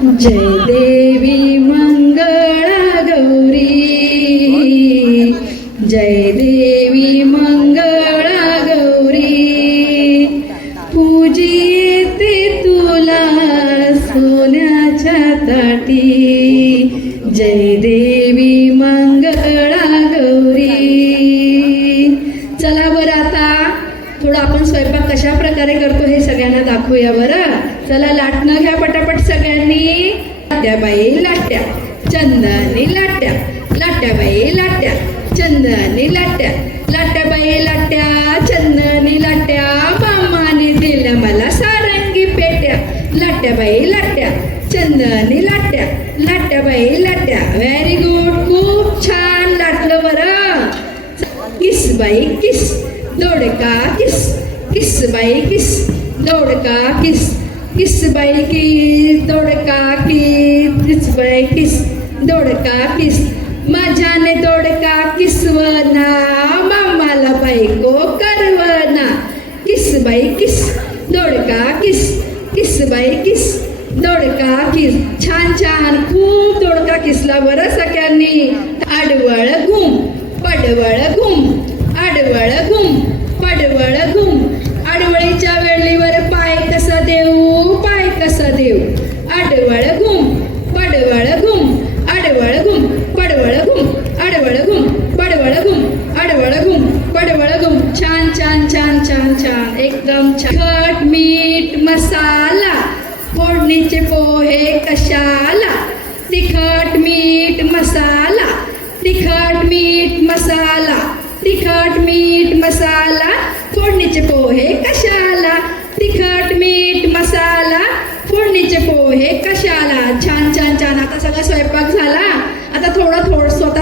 जय देवी मंगळा गौरी जय देवी मंगळा गौरी पूजिते तुला सोन्याच्या ताटी। जय देवी मंगळा गौरी चला बरं आता थोडं आपण स्वयंपाक कशा प्रकारे करतो हे सगळ्यांना दाखवूया बरं। चला लाटणं घ्या पटा लाट्या बाई लाट्या चंदनी लाट्या लाट्या बाई लाट्या चंदनी लाट्या लाट्या बाई लाट्या चंदनी लाट्या मामाने दिल्या मला सारंगी पेट्या. लाट्या बाई लाट्या चंदनी लाट्या लाट्या बाई लाट्या. व्हेरी गुड खूप छान लाटलं बरं. किस बाई किस दोडका किस किस बाई किस दोडका किस किस बाई किस दोडका दोडका किस माझ्याने दोडका किसवना मामाला बायको करवना किस बाई किस दोडका किस किस बाई किस दोडका किस? छान छान खूप दोडका किसला बरं सगळ्यांनी आडवळ घुम पडवळ घुम आडवळ घुम पडवळ घुम आडवळीच्या वेळीवर पाय कसा देऊ पाय कसा देऊ आडवळ घुम पडवळ घुम आडवळ घुम पडवळ घुम आडवळ घुम पडवळ घुम आडवळ घुम पडवळ घुम छान छान छान छान छान. एकदम छान. खट मीठ मसाला. फोडणीचे पोहे कशाला? तिखट मीठ मसाला. तिखट मीठ मसाला. तिखट मीठ मसाला. फोडणीचे पोहे कशाला? तिखट मीठ मसाला. फोडणीचे पोहे कशाला? छान छान छान. आता सगळा स्वयंपाक झाला. आता थोडं थोडं स्वतः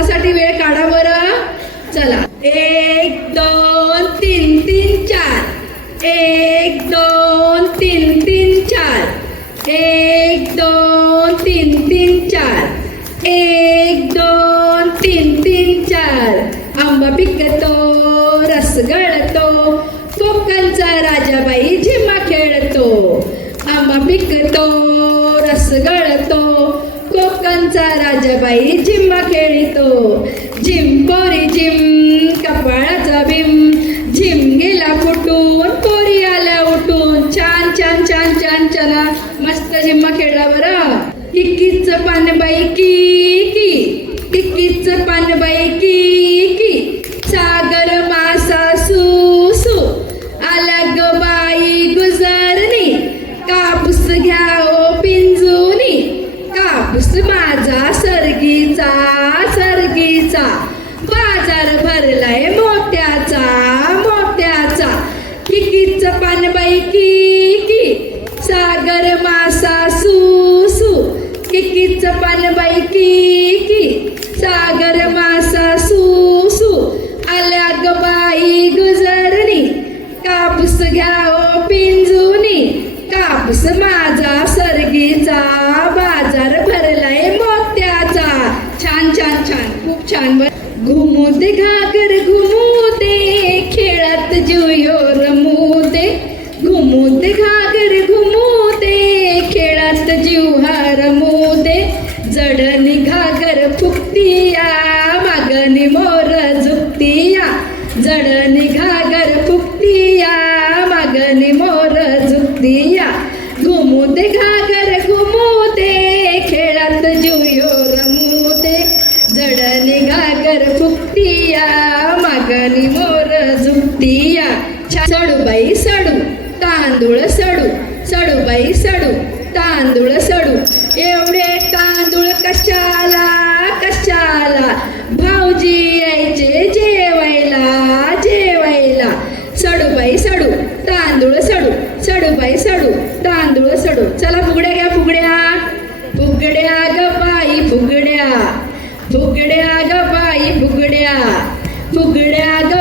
एक दोन तीन तीन चार. आंबा पिकतो रस गळतो कोकणचा राजाबाई झिम्मा खेळतो. आंबा पिकतो रस गळतो कोकणचा राजाबाई झिम्मा खेळतो. झिम पोरी झिम बरं किक्कीच पानबाई की की किक्कीच पानबाई की की. सागर मासा सू सू ग बाई गुजरणी. कापूस घ्याओ पिंजुनी. पिंजूनी कापूस माझा सरगीचा सरगीचा. बाजार भरलाय मोठ्याचा मोठ्याचा. किकीच पानबाई की पानबाई की की सागर मासा सू आल्या ग बाई गुजरणी कापूस घ्याव ओ पिंजूनी कापूस माझा सरगीचा बाजार भरलाय मोत्याचा. छान छान छान खूप छान घुमू दे घागर घुमू दे खेळात जुयो रमू दे घुमू दे घागर घागर फुकतिया मागणी मोर झुकतिया घुमू दे घागर घुमू दे खेळात जुयो रमू दे जडणी घागर फुकतिया मागणी मोर झुकतिया सडू बाई सडू तांदूळ सडू सडू बाई सडू तांदूळ सडू. एवढे तांदूळ कशाला भाऊजी यायचे जेवायला जेवायला सडू बाई सडू तांदूळ सडू सडू बाई सडू करतो चला फुगड्या घ्या फुगड्या. फुगड्या ग बाई फुगड्या. फुगड्या ग बाई फुगड्या. फुगड्या ग